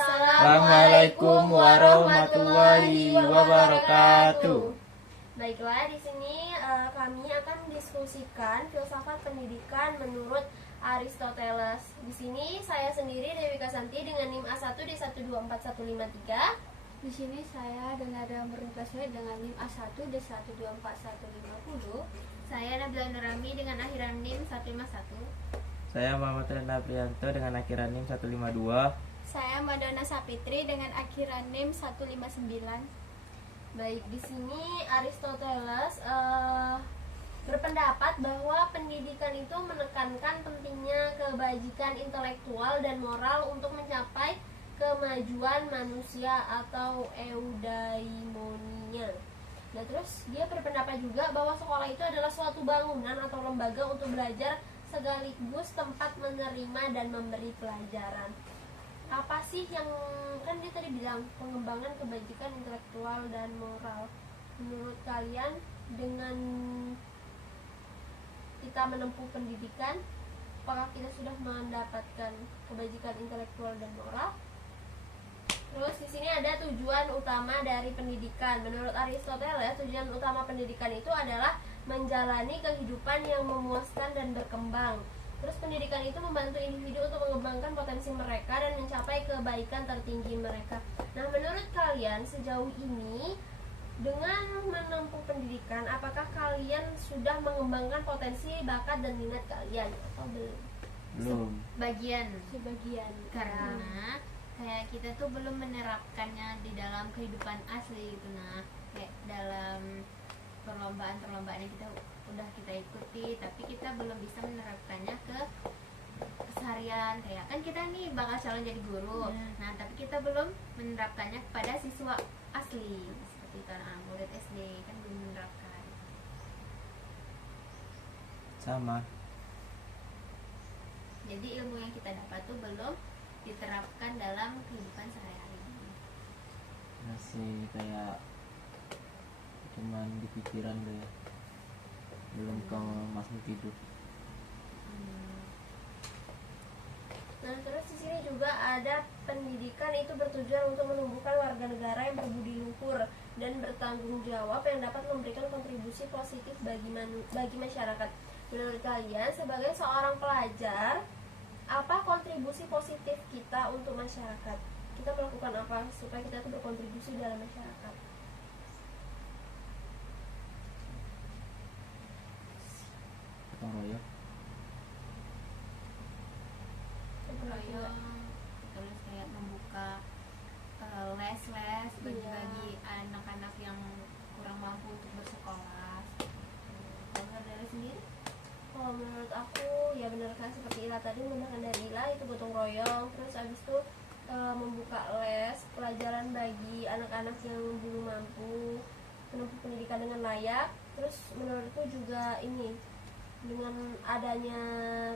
Assalamualaikum warahmatullahi wabarakatuh. Baiklah, di sini kami akan mendiskusikan filsafat pendidikan menurut Aristoteles. Di sini saya sendiri Dewi Kasanti dengan NIM A1 D124153. Di sini saya Donada Murnikasya dengan NIM A1 D124150. Saya Nabila Nurami dengan akhiran NIM 151. Saya Muhammad Renda Priyanto dengan akhiran NIM 152. Saya Madonna Sapitri dengan akhiran NIM 159. Baik, di sini Aristoteles berpendapat bahwa pendidikan itu menekankan pentingnya kebajikan intelektual dan moral untuk mencapai kemajuan manusia atau eudaimonia. Nah, terus dia berpendapat juga bahwa sekolah itu adalah suatu bangunan atau lembaga untuk belajar sekaligus tempat menerima dan memberi pelajaran. Apa sih yang kan dia tadi bilang pengembangan kebajikan intelektual dan moral. Menurut kalian dengan kita menempuh pendidikan, apakah kita sudah mendapatkan kebajikan intelektual dan moral? Terus di sini ada tujuan utama dari pendidikan. Menurut Aristoteles, tujuan utama pendidikan itu adalah menjalani kehidupan yang memuaskan dan berkembang. Terus pendidikan itu membantu individu untuk mengembangkan potensi mereka dan mencapai kebaikan tertinggi mereka. Nah, menurut kalian sejauh ini dengan menempuh pendidikan, apakah kalian sudah mengembangkan potensi, bakat, dan minat kalian atau belum? Belum. Sebagian. Karena kayak kita tuh belum menerapkannya di dalam kehidupan asli gitu. Nah, kayak dalam perlombaan yang udah kita ikuti, tapi kita belum bisa menerapkannya ke keseharian. Kayak kan kita nih bakal calon jadi guru, nah tapi kita belum menerapkannya kepada siswa asli seperti itu. Nah, murid SD kan belum menerapkan. Sama. Jadi ilmu yang kita dapat tuh belum diterapkan dalam kehidupan sehari-hari. Masih kayak cuman di pikiran deh, belum ke masuk hidup. Nah, terus di sini juga ada pendidikan itu bertujuan untuk menumbuhkan warga negara yang berbudi luhur dan bertanggung jawab yang dapat memberikan kontribusi positif bagi masyarakat. Menurut kalian sebagai seorang pelajar, apa kontribusi positif kita untuk masyarakat? Kita melakukan apa supaya kita tuh berkontribusi dalam masyarakat? Gotong royong. Terus kayak membuka les-les bagi anak-anak yang kurang mampu untuk bersekolah. Kalau dari sendiri? Kalau menurut aku ya benar kan seperti Ila tadi, menggunakan dari Ila itu gotong royong. Terus abis itu membuka les pelajaran bagi anak-anak yang belum mampu menempuh pendidikan dengan layak. Terus menurutku juga ini dengan adanya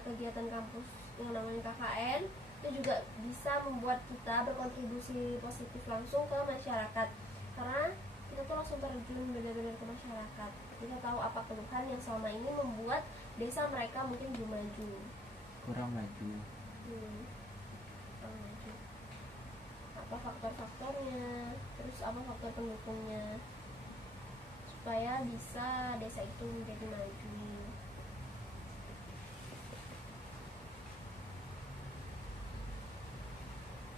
kegiatan kampus yang namanya KKN itu juga bisa membuat kita berkontribusi positif langsung ke masyarakat, karena kita tuh langsung terjun benar-benar ke masyarakat. Kita tahu apa keluhan yang selama ini membuat desa mereka mungkin belum maju, Kurang maju. Kurang maju. Apa faktor-faktornya, terus apa faktor pendukungnya supaya bisa desa itu menjadi maju.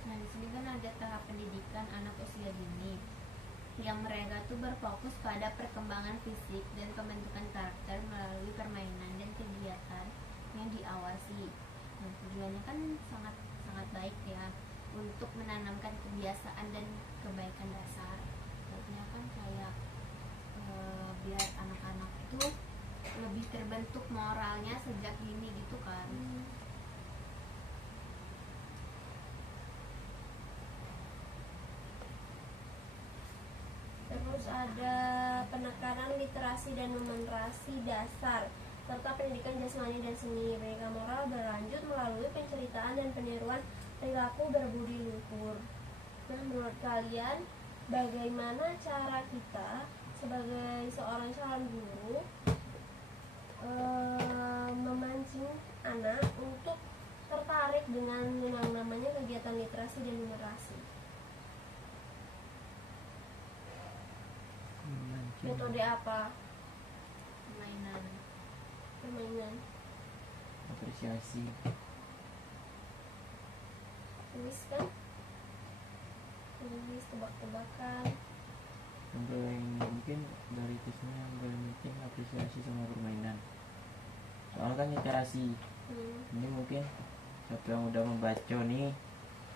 Nah, di sini kan ada tahap pendidikan anak usia dini yang mereka tuh berfokus pada perkembangan fisik dan pembentukan karakter melalui permainan dan kegiatan yang diawasi. Nah, tujuannya kan sangat baik ya, untuk menanamkan kebiasaan dan kebaikan dasar. Artinya kan kayak biar anak-anak itu lebih terbentuk moralnya sejak dini gitu kan. Terus ada penekanan literasi dan numerasi dasar serta pendidikan jasmani dan seni. Pendidikan moral berlanjut melalui penceritaan dan peniruan perilaku berbudi luhur. Nah, menurut kalian bagaimana cara kita sebagai seorang calon guru memancing anak untuk tertarik dengan yang namanya kegiatan literasi dan numerasi? Memancing. Metode apa? Permainan. Permainan. Apresiasi. Tulis kan? Tulis, tebak-tebakan. Yang paling mungkin dari itu semua yang paling penting apresiasi sama permainan. Soalnya kan literasi. Ini mungkin siapa yang udah membaca nih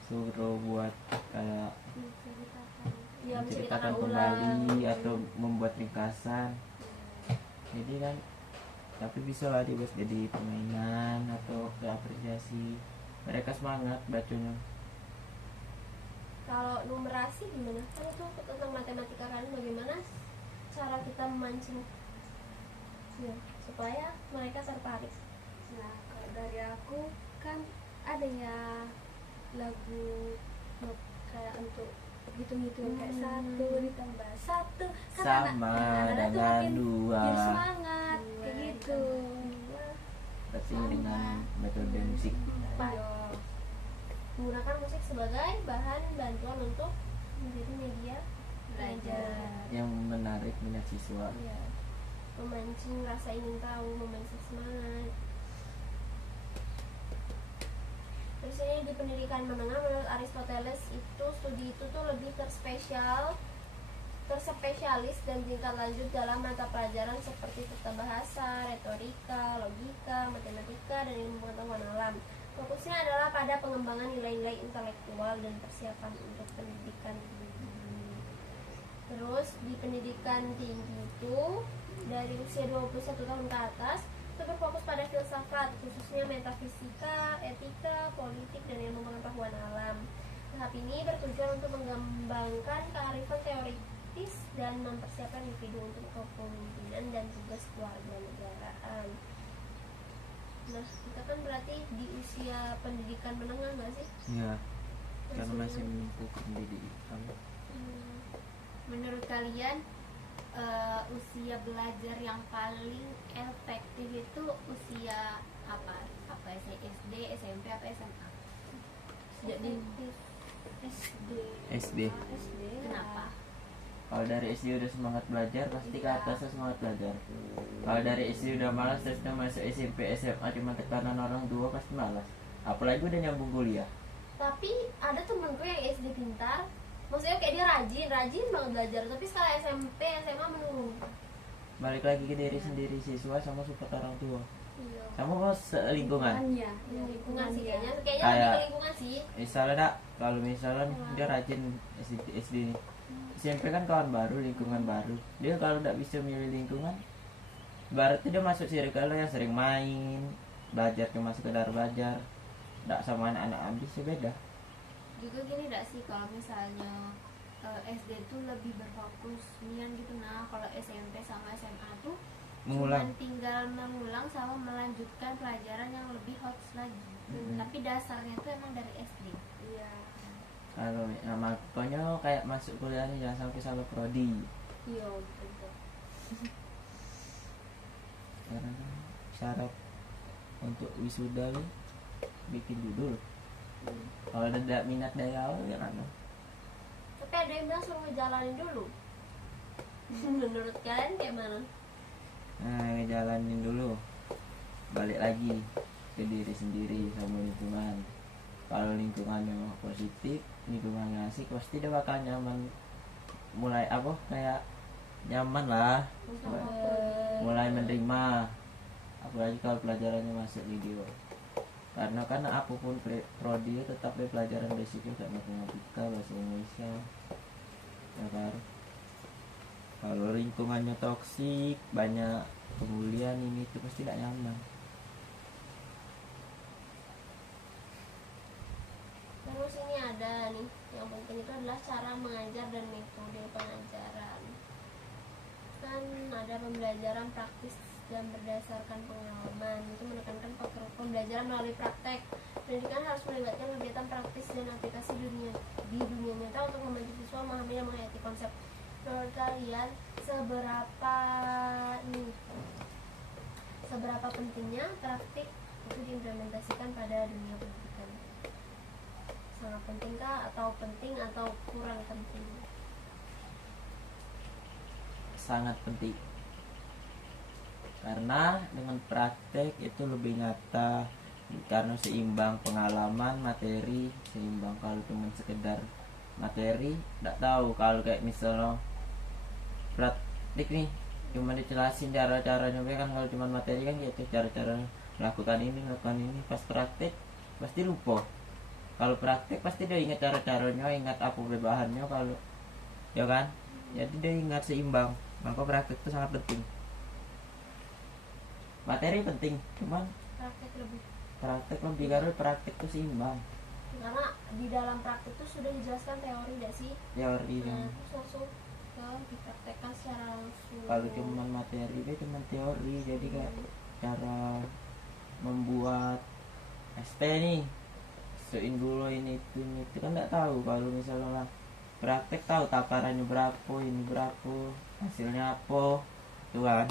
suruh buat kayak Menceritakan. Ya, menceritakan ulang. kembali atau membuat ringkasan. Jadi kan tapi bisa lah dibuat jadi permainan atau ke apresiasi, mereka semangat bacanya. Kalau numerasi gimana? Kan itu tentang matematika kan, bagaimana cara kita memancing ya, supaya mereka tertarik. Nah, kalau dari aku kan adanya lagu kayak untuk hitung-hitung kayak 1 ditambah 1 kan Sama anak-anak tuh dengan makin 2. biar semangat kayak gitu. Berarti dengan metode musik. Iya. Menggunakan musik sebagai bahan bantuan untuk menjadi media belajar. Yang menarik minat siswa. Ya, memancing rasa ingin tahu, memancing semangat. Terus ini di pendidikan menengah menurut Aristoteles itu studi itu tuh lebih terspesialis dan tingkat lanjut dalam mata pelajaran seperti tata bahasa, retorika, logika, matematika, dan ilmu pengetahuan alam. Fokusnya adalah pada pengembangan nilai-nilai intelektual dan persiapan untuk pendidikan tinggi. Terus di pendidikan tinggi itu dari usia 21 tahun ke atas itu berfokus pada filsafat, khususnya metafisika, etika, politik, dan ilmu pengetahuan alam. Tahap ini bertujuan untuk mengembangkan kearifan teoritis dan mempersiapkan individu untuk kepemimpinan dan tugas keluarga negaraan. Nah, kita kan berarti di usia pendidikan menengah nggak sih? Ya, karena Maksudnya? masih menempuh pendidikan. Menurut kalian usia belajar yang paling efektif itu usia apa? Apa SD, SMP, apa SMA? Jadi SD. SD. SD Kenapa? Kalau dari SD udah semangat belajar, pasti ke atasnya semangat belajar. Kalau dari SD udah malas, terus udah masuk SMP, SMA cuma tekanan orang tua, pasti malas. Apalagi udah nyambung kuliah. Tapi ada temenku yang SD pintar, maksudnya kayak dia rajin banget belajar, tapi sekarang SMP, SMA menurun. Balik lagi ke diri sendiri siswa sama support orang tua. Iya. Sama kok selingkungan. lingkungannya. Lingkungan sih kayaknya lebih Kayak- ke lingkungan sih. Misalnya dak, kalau misalnya dia rajin SD nih. SMP kan kawan baru, lingkungan baru. Dia kalau tidak bisa milih lingkungan, berarti dia masuk circle yang sering main, belajar cuma sekedar belajar, tidak sama anak-anak ambis ya beda. Juga gini gak sih kalau misalnya SD tuh lebih berfokus nian gitu, nah kalau SMP sama SMA tuh Mengulang. cuman tinggal mengulang sama melanjutkan pelajaran yang lebih hot lagi. Tapi dasarnya tuh emang dari SD. Iya. Kalau makanya kayak masuk kuliahnya jangan sampai salah prodi. Iya, betul. Karena kan syarat untuk wisuda lu bikin judul. Kalau ada minat dari awal ya kan. Tapi ada yang bilang suruh ngejalanin dulu. Menurut kalian kayak mana? Nah, ngejalanin dulu. Balik lagi ke diri sendiri sama lingkungan. Kalau lingkungannya positif, lingkungannya asik, pasti dia bakal nyaman. Mulai apa kayak nyaman lah, mulai menerima. Apalagi kalau pelajarannya masuk video. Karena kan apapun prodi tetap ada pelajaran basicnya kayak matematika, bahasa Indonesia, ya kan. Kalau lingkungannya toksik, banyak pembulian ini itu pasti tidak nyaman. Terus ini ada nih, yang penting itu adalah cara mengajar dan metode pengajaran. Kan ada pembelajaran praktis dan berdasarkan pengalaman, itu menekankan faktor pembelajaran melalui praktek. Pendidikan harus melibatkan kegiatan praktis dan aplikasi di dunia nyata untuk membantu siswa memahami dan mengerti konsep. Menurut kalian seberapa pentingnya praktik itu diimplementasikan pada dunia pendidikan? Sangat pentingkah atau penting atau kurang penting? Sangat penting, karena dengan praktek itu lebih nyata, karena seimbang pengalaman materi seimbang. Kalau cuma sekedar materi tidak tahu. Kalau kayak misalnya praktik nih cuma dijelasin cara-caranya kan, kalau cuma materi kan gitu cara-cara lakukan ini pas praktek pasti lupa. Kalau praktek pasti dia ingat cara-caranya, ingat apa bahannya, kalau ya kan, jadi dia ingat seimbang. Maka praktek itu sangat penting. Materi penting, cuman Praktek lebih, karena praktek itu seimbang. karena di dalam praktek itu sudah dijelaskan teori tidak sih? Teori Nah, kan. terus langsung ke dipraktekkan secara langsung. Kalau cuma materi dia cuma teori, jadi kayak cara membuat ST nih, sesuaiin dulu ini itu kan nggak tahu. Kalau misalnya lah praktek tahu takarannya berapa, ini berapa, hasilnya apa, itu kan.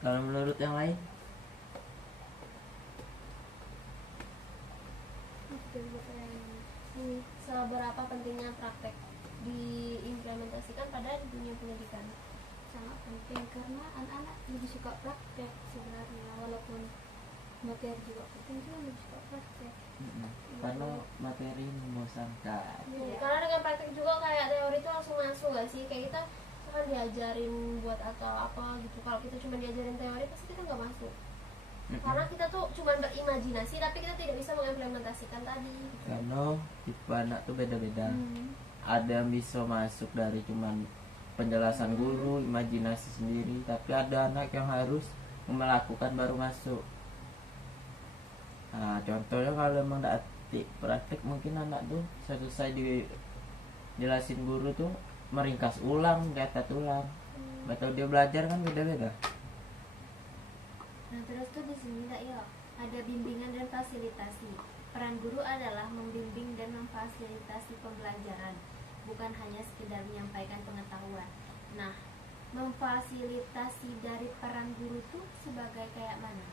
Kalau menurut yang lain? Ini seberapa pentingnya praktek diimplementasikan pada dunia pendidikan? Sangat penting karena anak-anak lebih suka praktek sebenarnya, walaupun materi juga penting, juga lebih suka praktek. Karena materi membosankan. Karena dengan praktek juga kayak teori itu langsung masuk gak sih? Kayak kita kan diajarin buat atau apa gitu. Kalau kita cuma diajarin teori pasti kita nggak masuk. Karena kita tuh cuma berimajinasi tapi kita tidak bisa mengimplementasikan tadi. Karena tipe anak tuh beda-beda. Ada yang bisa masuk dari cuman penjelasan guru, imajinasi sendiri, tapi ada anak yang harus melakukan baru masuk. Nah, contohnya kalau emang tidak praktek, mungkin anak tuh selesai dijelasin guru tuh meringkas ulang, catat ulang. Atau dia belajar kan beda-beda. Nah, terus tuh di sini ya ada bimbingan dan fasilitasi. Peran guru adalah membimbing dan memfasilitasi pembelajaran, bukan hanya sekedar menyampaikan pengetahuan. Nah, memfasilitasi dari peran guru tuh sebagai kayak mana?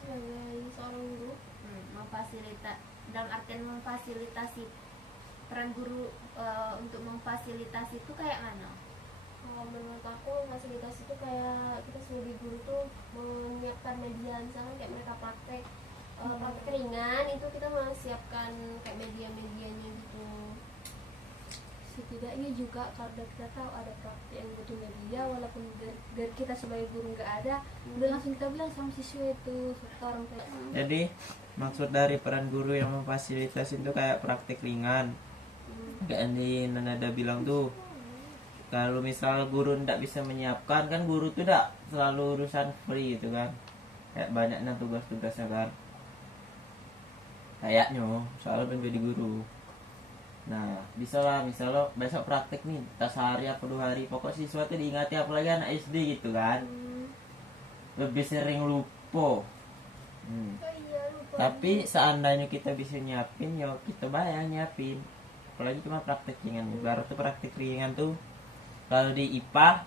Sebagai seorang guru, Dalam artian memfasilitasi, peran guru untuk memfasilitasi itu kayak mana? kalau menurut aku fasilitas itu kayak kita sebagai guru tuh menyiapkan media, misalnya kayak mereka praktek praktek ringan itu kita menyiapkan kayak media-medianya gitu. Setidaknya juga kalau kita tahu ada praktek yang butuh media, walaupun dari kita sebagai guru nggak ada, udah langsung kita bilang sama siswa itu sekarang kayak Jadi maksud dari peran guru yang memfasilitasi itu kayak praktek ringan. Kayak Andi Nanda bilang tuh, kalau misal guru tidak bisa menyiapkan, kan guru tuh tidak selalu urusan free gitu kan, kayak banyaknya tugas-tugasnya kan, kayaknya soalnya pengen jadi guru. Nah bisa lah misalnya besok praktek nih, tas hari apa 2 hari, pokok siswa tuh diingati, apalagi anak SD gitu kan, lebih sering lupa. Oh iya, lupa. Tapi seandainya kita bisa nyiapin, ya kita bayar nyiapin. Apalagi cuma praktek ringan. Baru tuh praktek ringan tuh kalau di IPA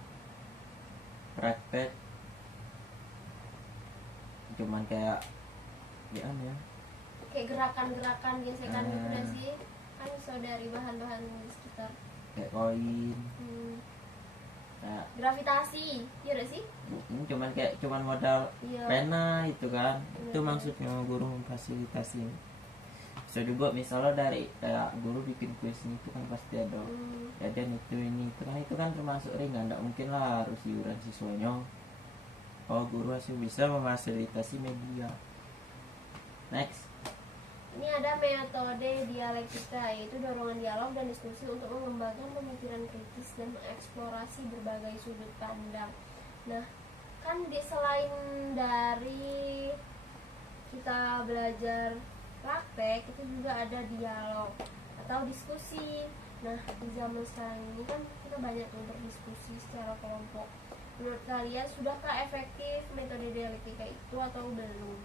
praktek cuman kayak gimana ya? Kayak gerakan-gerakan gesekan gitu Ah. kan sih, kan bisa dari bahan-bahan di sekitar. Kayak koin. Nah, Gravitasi, iya gak sih? cuman modal Iya. pena itu kan. Itu Iya. maksudnya guru memfasilitasi. Bisa juga misalnya dari kayak guru bikin kuis itu kan pasti ada jajan itu ini itu kan termasuk ringan, tidak mungkin lah harus iuran siswanya. Oh, guru masih bisa memfasilitasi media. Next. Ini ada metode dialektika, yaitu dorongan dialog dan diskusi untuk mengembangkan pemikiran kritis dan mengeksplorasi berbagai sudut pandang. Nah, kan selain dari kita belajar praktek, itu juga ada dialog atau diskusi. Nah, di zaman sekarang ini kan kita banyak tuh berdiskusi secara kelompok. Menurut kalian, sudahkah efektif metode dialektika itu atau belum?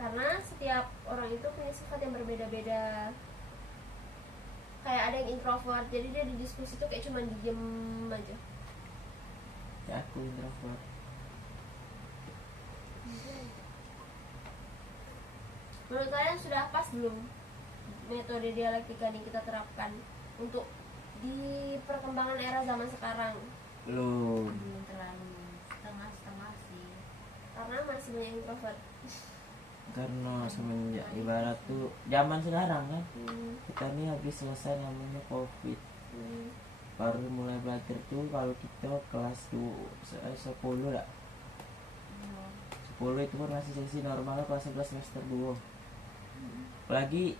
Karena setiap orang itu punya sifat yang berbeda-beda. Kayak ada yang introvert, jadi dia di diskusi tuh kayak cuma diem aja. aku introvert. Menurut kalian sudah pas belum metode dialektika yang kita terapkan untuk di perkembangan era zaman sekarang? Belum. Belum terlalu, setengah-setengah sih. Karena masih banyak introvert. Karena semenjak ibarat tuh zaman sekarang kan, Hmm. kita nih habis selesai namanya covid, Hmm. baru mulai belajar tuh kalau kita kelas tuh 10 lah. 10 itu kan masih sesi normal, kelas 11 semester 2. Apalagi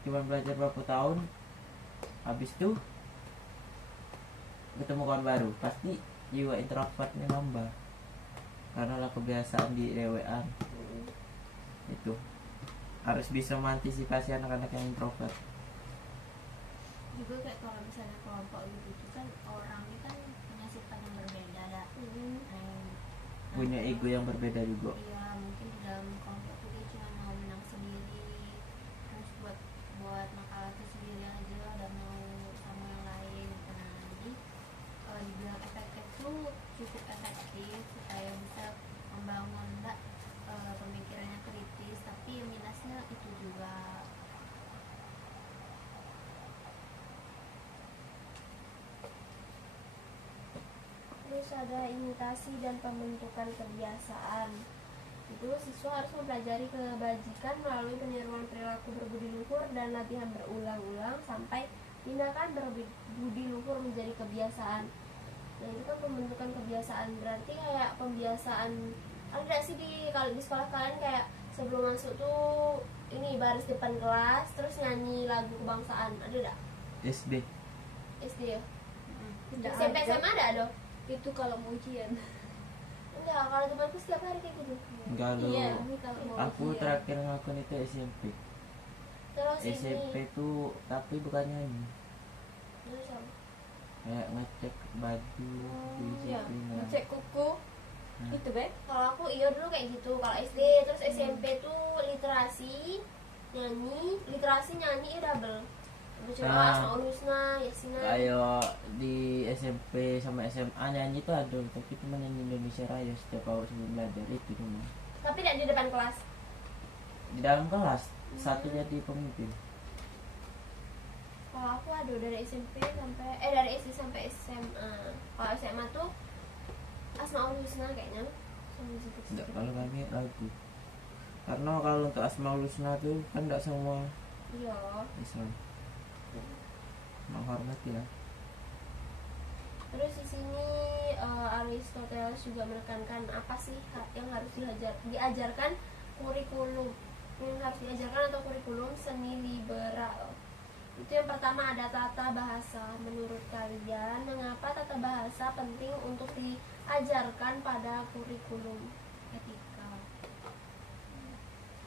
cuma belajar berapa tahun, habis tuh ketemu kawan baru, pasti jiwa introvertnya nambah karena lah kebiasaan di dewean. Itu harus bisa mengantisipasi anak-anak yang introvert. Juga kayak kalau misalnya kelompok gitu kan orangnya kan punya sifat yang berbeda lah. Punya ego yang berbeda juga. Iya, mungkin di dalam kelompok itu dia cuma mau menang sendiri, terus buat makalah itu sendiri aja, dan mau sama yang lain gitu. Nah, jadi kalau dibilang efektif tuh cukup efektif supaya bisa membangun pemikirannya kritis, tapi minusnya itu juga. Terus ada imitasi dan pembentukan kebiasaan. Itu siswa harus mempelajari kebajikan melalui peniruan perilaku berbudi luhur dan latihan berulang-ulang sampai tindakan berbudi luhur menjadi kebiasaan. Nah, itu kan pembentukan kebiasaan, berarti kayak pembiasaan. Ada nggak sih kalau di sekolah kalian kayak sebelum masuk tuh ini baris depan kelas terus nyanyi lagu kebangsaan, ada nggak? SD. SD ya? Tidak SMP ada. SMA ada dong? Itu kalau mau ujian. Enggak, kalau temanku setiap hari kayak gitu. Kalau Iya, ini kalau mau aku ujian. terakhir ngelakuin itu SMP. Terus SMP ini tuh tapi bukan nyanyi, terus apa? kayak ngecek baju di Ya, disiplin. cek kuku. Nah. Itu baik. Kalau aku iya dulu kayak gitu. Kalau SD terus SMP tuh literasi, nyanyi double. Habis itu Nah. Asmaul Husna, Yasina. Kayak di SMP sama SMA nyanyi tuh ada, tapi cuma nyanyi Indonesia Raya setiap awal sebelum belajar itu cuma. Tapi tidak di depan kelas. Di dalam kelas satu jadi pemimpin. Kalau aku ada dari SMP sampai dari SD sampai SMA. Kalau SMA tuh Asmaul Husna kayaknya. Sama musik-musik. Enggak, kalau kami lagu. Karena kalau untuk Asmaul Husna tuh kan enggak semua Iya. Islam menghormati lah. Terus di sini Aristoteles juga menekankan apa sih yang harus diajarkan kurikulum yang harus diajarkan atau kurikulum seni liberal. Itu yang pertama ada tata bahasa. Menurut kalian mengapa tata bahasa penting untuk diajarkan pada kurikulum? Etika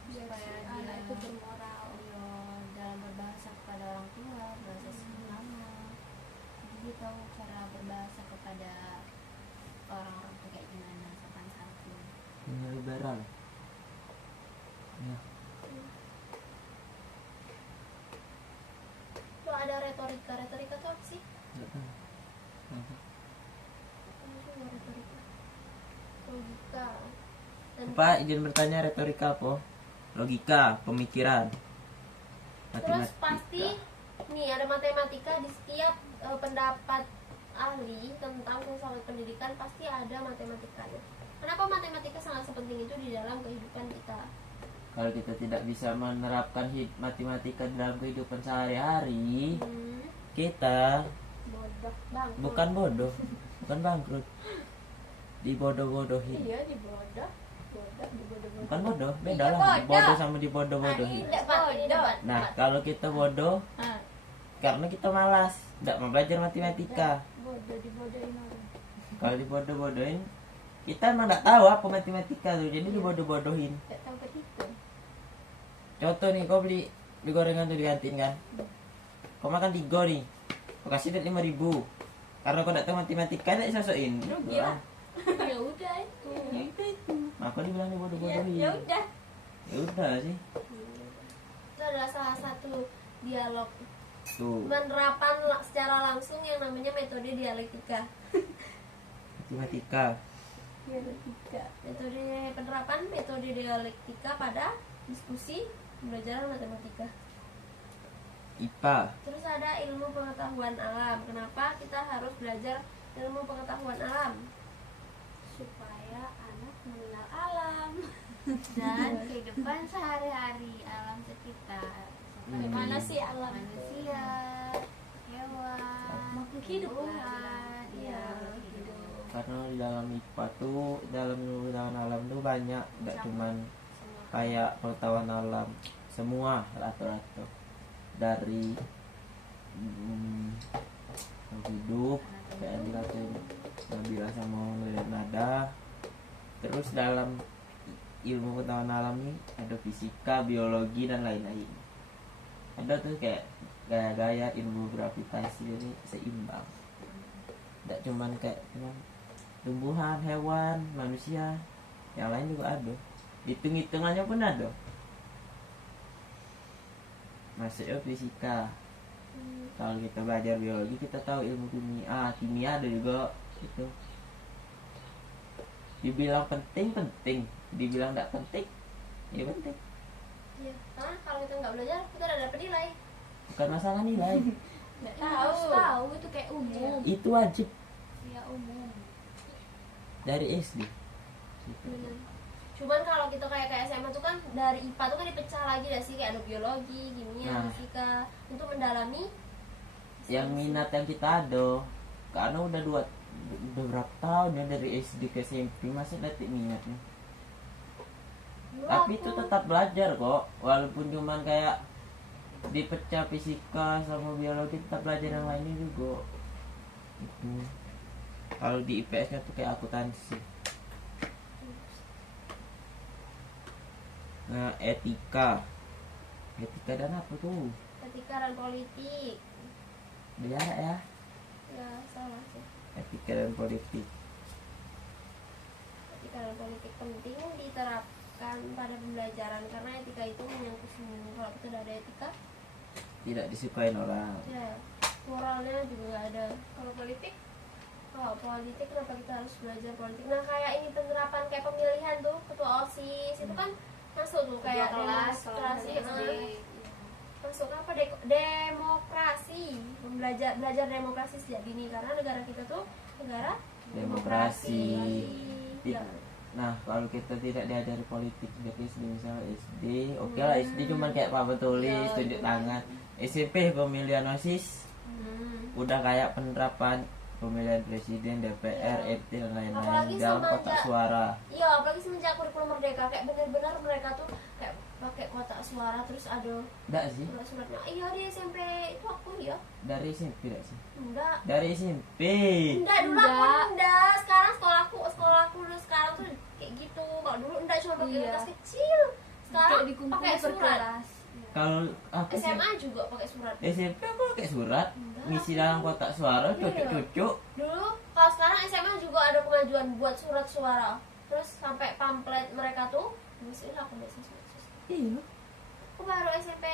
Biar supaya si dia anak itu bermoral. iya, dalam berbahasa kepada orang tua, bahasa sesama. Jadi dia tahu cara berbahasa kepada orang-orang tuh kayak gimana, sopan santun. Ini liberal. Ya, Lo ada retorika itu apa sih? enggak tahu. Apa? Apa sih retorika? Logika. Dan Pak, izin bertanya retorika apa? Logika, pemikiran. terus pasti nih ada matematika di setiap pendapat ahli tentang filsafat pendidikan, pasti ada matematikanya. Kenapa matematika sangat sepenting itu di dalam kehidupan kita? Kalau kita tidak bisa menerapkan matematika dalam kehidupan sehari-hari, kita Bodoh bang. bukan bodoh, bukan bangkrut, dibodoh-bodohin. Iya, dibodoh. Dibodoh. Bukan bodoh, beda Iya, lah. bodoh. Bodoh sama dibodoh-bodohin. Ini debat, ini debat. Nah, kalau kita bodoh, Ah, karena kita malas, tidak mau belajar matematika. bodoh dibodohin orang. Kalau dibodoh-bodohin, kita emang tidak tahu apa matematika tuh, jadi dibodoh-bodohin. Tidak tahu berhitung. Contoh nih, kau beli gorengan tuh di kantin kan, kau makan 3 nih, kau kasih duit 5.000. Karena kau tidak tahu matematika, tidak disosokin. Rugi lah. Ya udah itu. Maka dibilang Ya, dibodoh-bodohin. ya udah. Ya udah sih. Itu adalah salah satu dialog Tuh, penerapan secara langsung yang namanya metode dialektika. matematika. Dialektika. Metode penerapan metode dialektika pada diskusi pembelajaran matematika. IPA. Terus ada ilmu pengetahuan alam. Kenapa kita harus belajar ilmu pengetahuan alam? Supaya anak mengenal alam. Dan kehidupan sehari-hari alam sekitar seperti Bagaimana sih alam? manusia, hewan, Makhluk hidup lah. tumbuhan, Iya, makhluk hidup. Karena di dalam IPA tuh, dalam pengetahuan alam tuh banyak, nggak cuman kayak pengetahuan alam, semua rata-rata dari hidup kayak yang dikatain Nabila sama melihat nada. Terus dalam ilmu pengetahuan alam ini ada fisika, biologi dan lain-lain. Ada tuh kayak gaya-gaya ilmu gravitasi ini seimbang. Tidak cuman kayak cuman tumbuhan, hewan, manusia, yang lain juga ada. Hitung-hitungannya pun ada. Masuknya fisika. Kalau kita belajar biologi kita tahu ilmu kimia, kimia ada juga itu. Dibilang penting, dibilang tidak penting, ya penting. Iya, karena kalau kita nggak belajar kita tidak dapat nilai. Bukan masalah nilai, Nggak Tahu. harus tahu itu kayak umum. itu wajib Ya umum. dari SD. Cuman kalau kita kayak SMA tuh kan dari IPA tuh kan dipecah lagi dah sih, kayak ada biologi, kimia, Nah. fisika untuk mendalami Yang minat yang kita ada, karena udah berapa tahun ya dari SD ke SMP masih detik minatnya. Dulu Tapi aku- itu tetap belajar kok, walaupun cuman kayak dipecah fisika sama biologi, tetap belajar yang lainnya juga. Itu kalau di IPS-nya tuh kayak akuntansi. Nah, etika dan apa tuh? etika dan politik. Biar ya, Ya, salah sih. etika dan politik. Etika dan politik penting diterapkan pada pembelajaran karena etika itu menyangkut semua. Kalau kita tidak ada etika, Tidak disukain orang. ya moralnya juga nggak ada. Kalau politik, kenapa kita harus belajar politik? Nah, kayak ini penerapan kayak pemilihan tuh ketua OSIS itu kan masuk tuh kayak kelas demonstrasi, SD. masuk apa demokrasi, belajar demokrasi sejak dini karena negara kita tuh negara Demokrasi. Ya. Nah, kalau kita tidak diajari politik dari SD, misalnya SD, oke lah SD cuma kayak papan tulis, Ya, tunjuk itu. tangan. SMP pemilihan OSIS udah kayak penerapan pemilihan presiden, DPR, Ya. RT dan lain-lain Apalagi dalam semenjak- kotak suara. Iya, apalagi semenjak kurikulum merdeka kayak benar-benar mereka tuh kayak pakai kotak suara terus ada Enggak sih? surat-suratnya. Iya, di SMP itu aku ya. Dari SMP enggak sih? Enggak. Dari SMP. Enggak dulu aku Enggak. enggak. Sekarang sekolahku dulu sekarang tuh kayak gitu. Kalau dulu enggak cuma pakai Iya. kertas kecil. Sekarang Kayak dikumpul pakai per surat. kelas. Kalau aku sih SMA juga pakai surat. SMP aku pakai surat, Enggak. ngisi dalam kotak suara, Iya. cucuk-cucuk. Dulu kalau sekarang SMA juga ada pengajuan buat surat suara. Terus sampai pamflet mereka tuh mesti lah aku baca. Iya. Aku baru SMP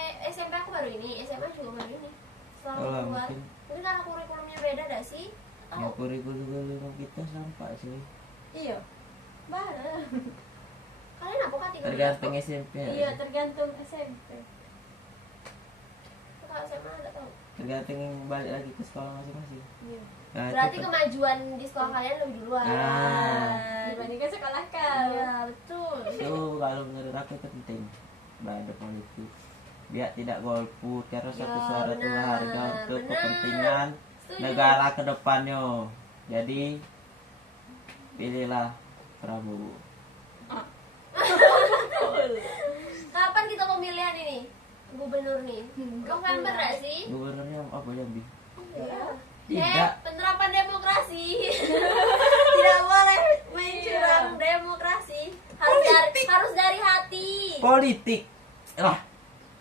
aku baru ini, SMA juga baru ini. Setelah Oh, keluar. mungkin. Mungkin karena kurikulumnya beda dah sih. Ya kurikulum kita sampah sih. Iya. Bareng. Kalian apa kan 13? Tergantung SMP. ya. Iya, tergantung SMP. Kalau SMA enggak tahu. Tergantung balik lagi ke sekolah masing-masing. Iya. Nah, Berarti itu kemajuan di sekolah kalian lebih duluan. Ah. Dibandingkan sekolah kau. Iya, betul. itu kalau menurut aku itu penting belajar politik biar tidak golput karena satu Ya, suara itu benar, harga untuk benar. kepentingan Setuju. negara ke depannya. Jadi pilihlah Prabowo. Kapan kita pemilihan ini? Gubernur nih. November enggak sih? Gubernurnya apa Jambi? Iya. Tidak. Penerapan demokrasi. Tidak boleh main curang demokrasi. Harus dari hati. Politik lah,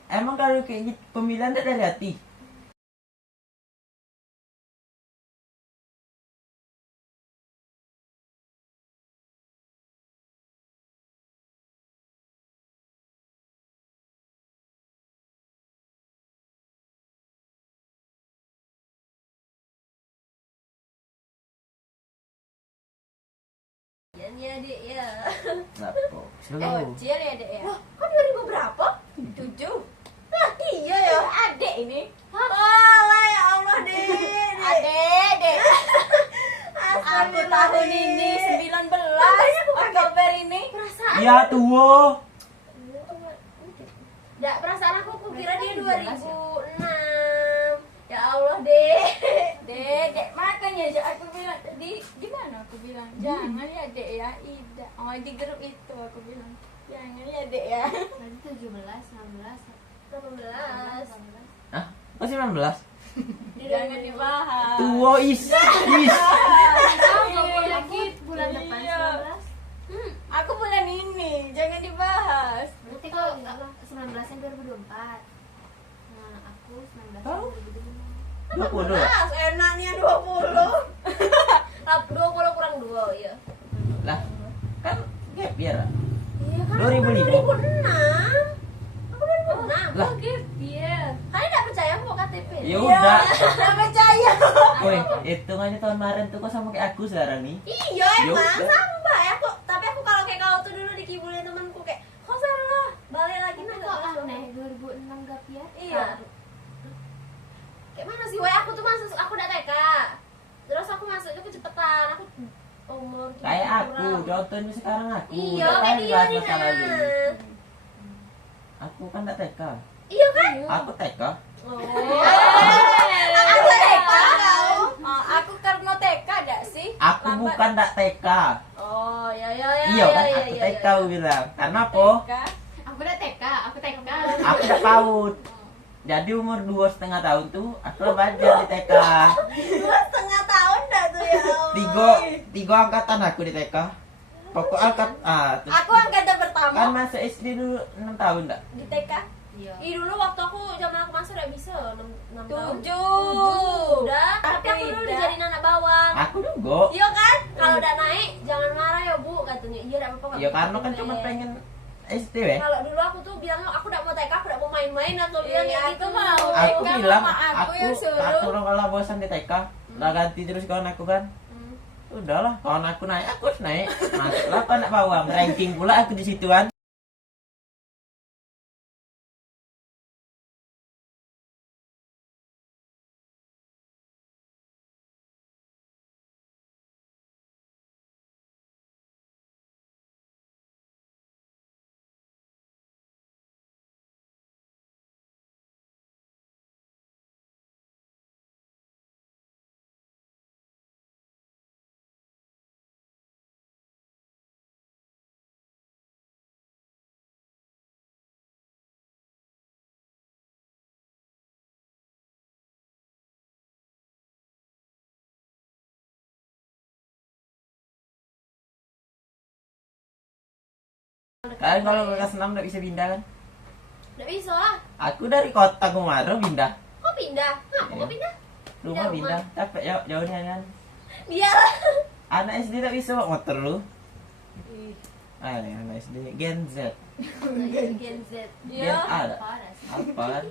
emang kalau kayak gitu pemilihan tidak dari hati. ya dek ya. Kenapa? Slow. Ojir ya dek ya. Wah, kok 2000 berapa? 7. Nah, iya ya. Adek ini. Oh, ya Allah dek. Adek, dek. Aku tahun ini 19 Oktober ini. Perasaan. Iya tua. Nggak, perasaan aku kira dia 2006. Ya Allah dek. Dek, makanya aku bilang di mana aku bilang jangan ya dek ya, Ida. Oh di grup itu aku bilang jangan ya dek ya. Berarti 17, 16, 18. 18. Hah? Masih 19? Jangan dibahas. Tua is. Bulan depan Iya. 19. Aku bulan ini, jangan dibahas. Berarti kalau 19 nya 2024. Nah, aku 19 Tahu? 2025. 20 ya? Enaknya 20. 20 kurang 2 ya. Lah, kan gap year. Iya kan 2005. 2006. Aku 2006. Lah. Iya. Kalian nggak percaya aku KTP? Ya udah. Enggak percaya. Woi, hitungannya tahun kemarin tuh kok sama kayak aku sekarang nih. Iya Ya emang udah. sama ya aku. Tapi aku kalau kayak kau tuh dulu dikibulin temanku kayak, kok salah balik lagi Tapi nah kok nggak aneh 2006 gap ya? Iya. Kayak mana sih? Wah aku tuh masuk, aku udah TK. Terus aku masuknya kecepetan. Aku umur Kayak aku, kurang. contohnya sekarang aku. Iya Udah kayak kan dia bahas nih masalah ini. nah. Aku kan tak TK. Iya kan? Aku TK. Oh. Aku TK kau. Oh, aku karena TK enggak sih? Aku Lambat. bukan tak TK. Oh ya ya ya. Iya kan? ya, Aku ya, TK ya. aku bilang. Karena apa? TK. Aku udah TK, aku TK. Aku udah PAUD. Jadi umur 2,5 tahun tuh aku udah belajar di TK. 2,5 tahun dah tuh ya Allah. Tiga angkatan aku di TK. Pokok terus Aku angkatan pertama kan masuk SD dulu 6 tahun enggak? Di TK. Iya. Ih dulu waktu aku zaman aku masuk udah bisa 6 tahun. 7. Udah. Tapi aku dulu Beda. dijadiin anak bawang. Aku juga. Iya kan? Kalau udah naik jangan marah ya Bu katanya. Iya enggak apa-apa. nggak Ya apa-apa, karena kan boleh. cuma pengen SD weh. Kalau dulu aku tuh bilang aku udah mau TK, aku udah mau main-main atau bilang Iya, kayak aku gitu. mau. Aku TK bilang mama aku yang suruh. kalau bosan di TK udah ganti terus kawan aku kan. Hmm. Udahlah, kawan aku naik, aku harus naik. Masuklah aku anak bawang, ranking pula aku di situan. Kalian kalau kelas 6 udah bisa pindah kan? Nggak bisa lah. Aku dari kota Kumaro pindah. Kok pindah? Ngapa Iya. kok pindah? Rumah pindah, capek jauhnya kan. Biar. Anak SD tak bisa bawa motor lu. Anak SD Gen Z. Gen Z. Gen Ya, A ada. Parah sih. Apa?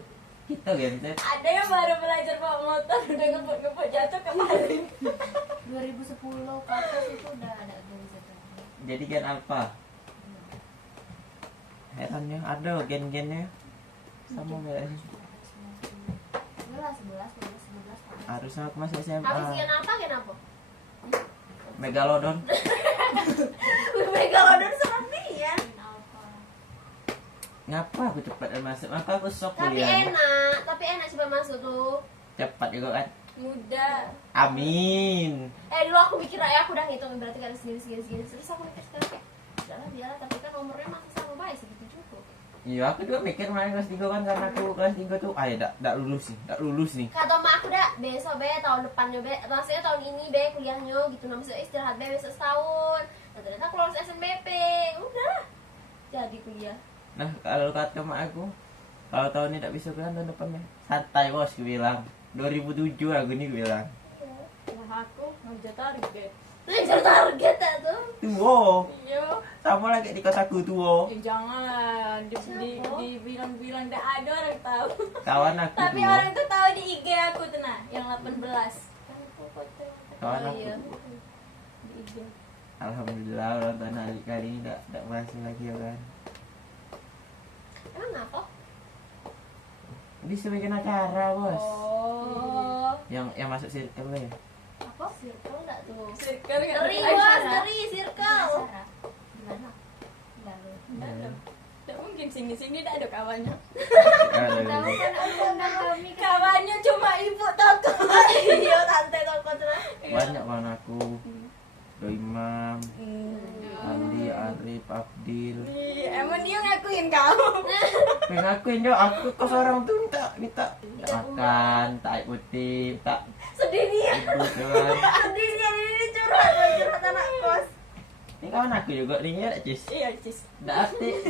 Kita Gen Z. ada yang baru belajar bawa motor udah ngebut-ngebut jatuh kemarin. 2010 ke atas itu udah ada Gen Z. Jadi Gen Alpha. Herannya ada gen-gennya sama bedanya. 11, 12, 13, 14. Harusnya aku masuk Habis SMA. gen apa? Gen apa? Megalodon. Megalodon serpian. Alpha. Ngapa aku cepat masuk? Maka aku sok Tapi kuliah. enak coba masuk tuh. Cepat juga kan. Muda. Amin. Dulu aku mikir aku udah ngitung berarti kan segini. Terus aku mikir sekarang kayak, udahlah biarlah, tapi kan umurnya masih sama baik segitu cukup. Iya, aku juga mikir main kelas 3 kan karena aku kelas 3 tuh tak lulus nih. Kata mak aku dah besok be tahun depannya be, maksudnya tahun ini be kuliahnya gitu, nah bisa istirahat be besok setahun. Nah, ternyata aku lulus SNBP, udah jadi kuliah. Nah, kalau kata mak aku, kalau tahun ini tak bisa kuliah tahun depannya. Santai bos, aku bilang. 2007 aku nih bilang. Wah aku ngejar target. Ngejar target ya tuh. Tuh, Iya. sama lagi di kos aku tuh. Jangan Siapa? dibilang-bilang tidak ada orang tahu. Kawan aku Tapi tuh. orang tuh tahu di IG aku tuh nah, yang 18. Kan aku foto. Kawan Oh, aku iya. tuh. Di IG. Alhamdulillah ulang tahun Ali kali ini tidak masuk lagi ya kan. Emang apa? Bisa bikin acara bos. Oh. Yang masuk circle ya. Apa? Circle enggak tuh? Circle kan? Ngeri bos, ngeri circle. Acara gimana? Lalu Iya. Tidak mungkin sini tidak ada kawannya. tahu kan aku undang kami kan. Kawannya cuma ibu toko. Iya, tante toko terus. Banyak kan aku. Doimam, Andi, Arif, Abdil. Emang dia ngakuin kau? Ngakuin jo, aku kos orang tuh minta makan, tak air putih, tak Sedih dia. ibu kan. Sedih dia ini curhat anak kos. Ini kawan aku juga, ini ya cis. Iya, Cis.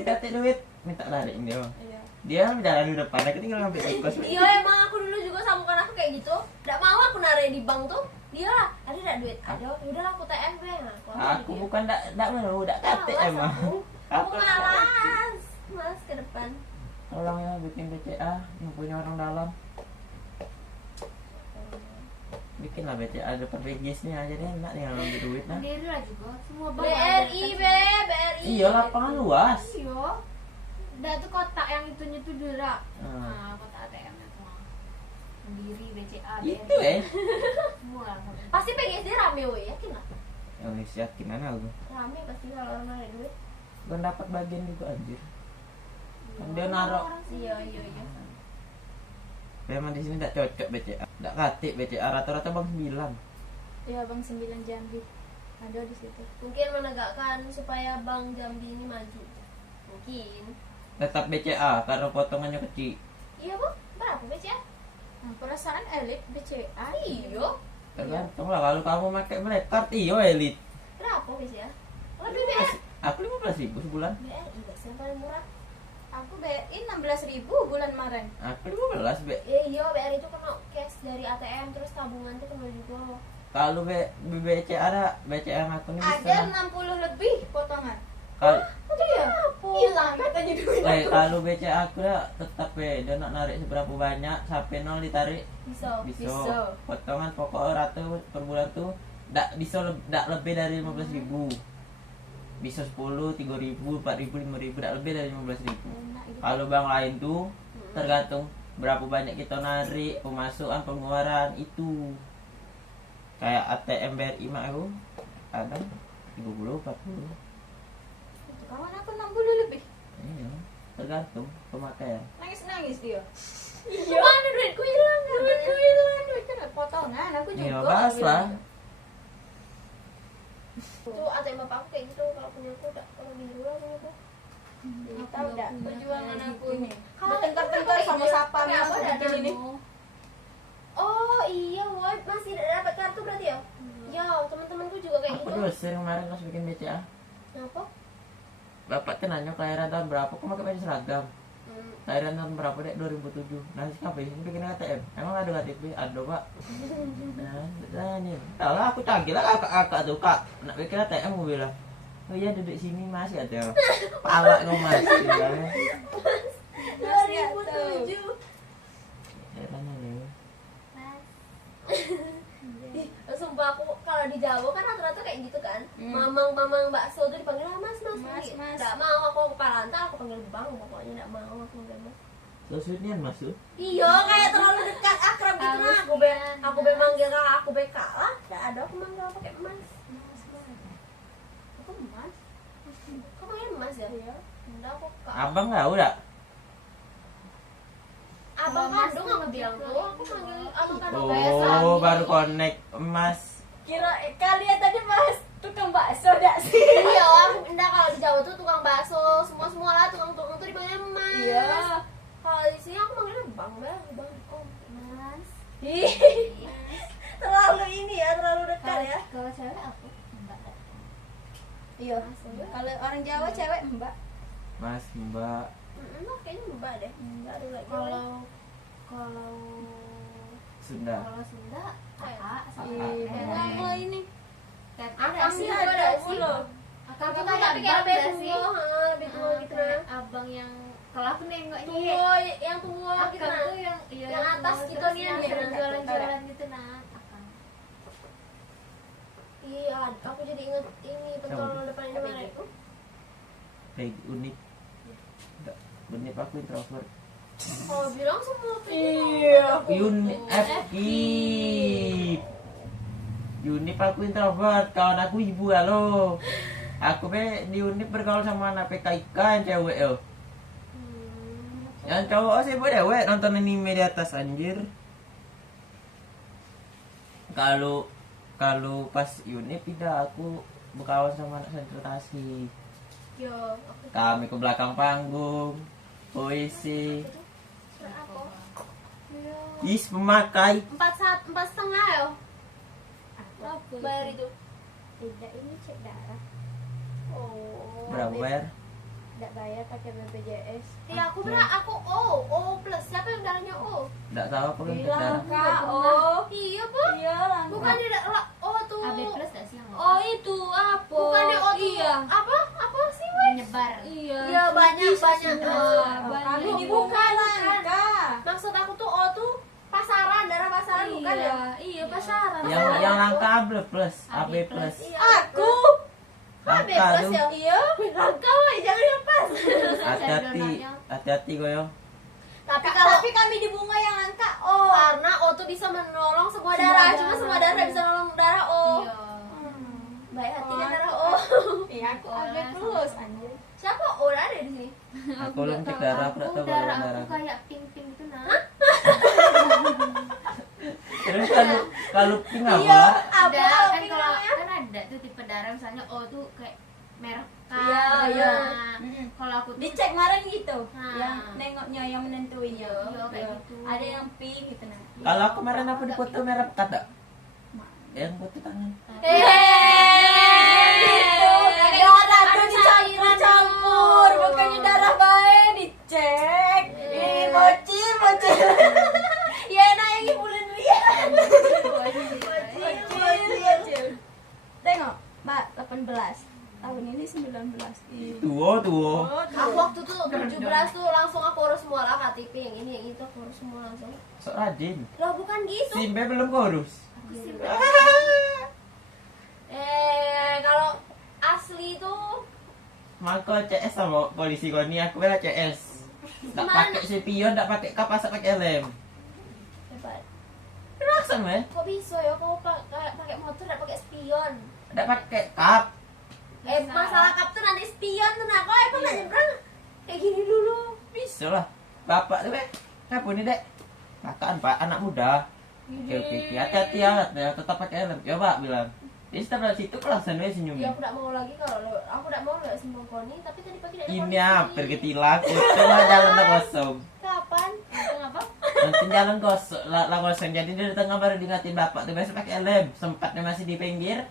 Dati duit, minta tarik dia. Iya. Dia jalan di depan, aku tinggal ngambil di kos. Iya, emang aku dulu juga samukan aku kayak gitu. Enggak mau aku narik di bank tuh. Dia lah, ada enggak duit? Ada. Udah lah, aku TM be. Nah, Aku bukan dak mau, dak kate emang. Aku malas. Malas ke depan. Tolong ya bikin BCA yang punya orang dalam. Bikinlah BCA depan BGS-nya aja deh, enak nih ngambil duit nah. Mandiri lah juga semua bank BRI, BRI. Iya, lapangan luas. Iya. Udah tuh kotak yang itunya tuh dulu dah. Hmm. Nah, kotak ATM nya tuh. Mandiri, BCA, Itu semua. Pasti PGSD rame woy, yakin lah. yang siap gimana aku? Rame pasti kalau orang narik duit. Gue dapat bagian juga anjir. Kan dia naruh. Iya, iya, iya. Memang di sini tidak cocok BCA. Tidak katik BCA rata-rata bang 9. Iya, Bang 9 Jambi. Ada di situ. Mungkin menegakkan supaya Bank Jambi ini maju. Mungkin. Tetap BCA karena potongannya kecil. Iya, Bu. Berapa BCA? Nah, perasaan elit BCA. Iya. Tergantung lah kalau kamu pakai black card iyo elite. Berapa BCA? Lebih BRI. Aku 15.000 sebulan. BRI pasti yang paling murah. Aku BRI 16.000 bulan kemarin. Aku 15 be. Iya, BRI itu kena cash dari ATM terus tabungan tuh kena juga. Kalau BCA ada BCA yang aku ini Ada bisa. 60 lebih potongan. Kalau Iya. Hilang katanya duit. kalau BCA aku dah tetap dia nak narik seberapa banyak sampai 0 ditarik Bisa. bisa. Potongan pokok rata per bulan tuh ndak bisa ndak lebih dari 15.000. Bisa 10, 3.000, 4.000, 5.000 ndak lebih dari 15.000. Kalau bank lain tuh tergantung berapa banyak kita narik, pemasukan, pengeluaran itu. Kayak ATM BRI mah aku ada 30, 40. Kawan aku 60 lebih. Iya, tergantung pemakaian. Nangis-nangis dia. Kemana duitku hilang? Duitku hilang, duitku ada potongan. Aku juga. Iya, bahas lah. Tuh ATM bapak aku kayak gitu kalau punya aku udah kalau biru lah punya aku. Tahu enggak perjuangan aku ini. Kalau Bertengkar-tengkar sama siapa Kayak apa yang ada ini. Oh iya, woy masih dapat kartu berarti ya? Ya, teman-temanku juga kayak Aku gitu. dulu sering kemarin pas bikin BCA. Kenapa? Bapak tuh nanya kelahiran tahun berapa, kok pakai baju seragam? Hmm. Kelahiran tahun berapa dek? 2007. Nah, siapa ini bikin ATM? Emang ada KTP? Ada pak. Nah ini, tahu lah aku canggih lah kakak tuh kak. Nak bikin ATM aku bilang, oh iya duduk sini mas ya tuh. Palak kau mas. Bilangnya. 2007. Saya tanya nih. Ih, sumpah aku kalau di Jawa kan rata-rata kayak gitu kan. Mamang bakso tuh dipanggil mas. Mas, gitu. mas. Nggak mau aku paranta aku panggil bang pokoknya nggak mau aku panggil mas. Sosudnya mas tuh. Iya kayak terlalu dekat akrab gitu nah. Aku be manggil kakak aku be kak lah. Nggak ada aku manggil apa kayak mas. Aku emas. Kau panggil mas ya? Iya. Enggak aku kak. Abang nggak udah. Abang Mas kandung tuh aku bilang tuh. Aku panggil abang kandung. Oh baru connect emas. Kira kalian tadi mas tukang bakso dak sih? Iya, aku enggak kalau di Jawa tuh tukang bakso, semua lah tukang tuh dipanggil mas. Iya. Kalau di sini aku manggilnya bang, om, Mas. Ih, terlalu ini ya, terlalu dekat ya. Kalau cewek aku mbak. Iya. Kalau orang Jawa cewek mbak. Mas mbak. Kayaknya mbak deh. Enggak ada lagi. Kalau Sunda. Sunda Kakak, kalau ini ada Kami sih, ada ada sih. sih. Kakak Tapi tapi kayak lebih tua, lebih tua gitu nah. Abang yang kalau aku nengoknya Tua, yang tua gitu akang nah. tuh yang iya, Yang atas tua, gitu terus nih, yang yang jualan-jualan gitu nah akang. Iya, aku jadi inget ini pentol depan Indomaret. Kayak unik. Enggak, unik aku introvert. Oh, bilang semua tuh. Unik, Unip aku introvert, kawan aku ibu halo. Aku di Unip bergaul sama anak PKIK yang cewek yo. Yang cowok sih dewek nonton anime di atas anjir. Kalau pas Unip tidak aku berkawan sama anak sentra Tasik. Yo, aku Kami ke belakang panggung, puisi, aku. is pemakai. 4,5 yo. Apa Bayar itu. Tidak, ini cek darah. Oh. Berapa bayar? Tidak bayar pakai BPJS. Iya, aku O plus. Siapa yang darahnya O? Enggak tahu aku belum cek Bilang darah. kak, oh Iya, Bu. iya langsung. Bukan tidak O tuh. AB plus gak sih yang Oh itu apa? Bukannya O tuh. Iya. Apa sih, weh? menyebar? Iya. Iya, banyak. Kami Bukan, dibuka bukan. kak. Maksud aku tuh O tuh pasaran, darah pasaran bukan ya? Iya pasaran. Yang langka AB plus, AB AB plus. Iya. Aku. AB Langka plus tuh. ya? Iya. Langka, weh, jangan lepas. Hati-hati goyong. Tapi kalau Kami di bunga yang angka. Oh. karena O tuh bisa menolong semua darah, cuma semua darah bisa menolong darah O. Iya. Baik hati kan darah O. Iya aku AB plus anjir. Siapa O ada di sini? Aku belum cek darah, aku enggak tahu darah golongan aku darah. kayak pink itu nah. Terus kalau pink apa? Apa? Ada kan Pink kalau namanya? kan ada tuh tipe darah misalnya O tuh kayak merah. Iya, Nah, iya. Kalau aku tuh Dicek kemarin gitu. Nah. Yang nengoknya yang menentuin. Iya, kayak gitu. Ada yang pink gitu nah. Kalau aku kemarin aku di foto merah pekat tak? Yang foto tangan. Darah tuh dicampur, bukannya darah baik dicek. Ih, bocil. Ya enak yang bulan dia. Bocil. Tengok, Mbak, 18. Tahun ini 19. Tuo. Aku waktu tuh 17 tuh langsung aku urus semua lah KTP yang ini yang itu aku urus semua langsung. Sok rajin. Loh bukan gitu. Simbe belum kurus. Kalau asli tuh Maka CS sama polisi koni aku bela CS. Tak Gimana? pakai spion, tak pakai kapas, tak pakai lem. hebat. Rasa meh, Kok bisa ya kau pakai motor tidak pakai spion? tak pakai kap. Masalah kap tuh nanti spion tuh nah. Kok emang nggak nyebrang kayak gini dulu? Bisa lah. Bapak tuh ngapa nih dek? Makan pak, anak muda. Oke, hati-hati ya, tetap pakai helm. Ya pak bilang. Dia setelah situ kelasan weh senyum. Ya aku tidak mau lagi kalau aku tidak mau lihat simpang koni. Tapi tadi pagi ada Ini kondisi. hampir ketilang, cuma jalan lah kosong. Kapan? apa? Nanti jalan kosong, lah kosong. Jadi dia datang baru diingatin bapak tuh biasa pakai helm. Sempatnya masih di pinggir.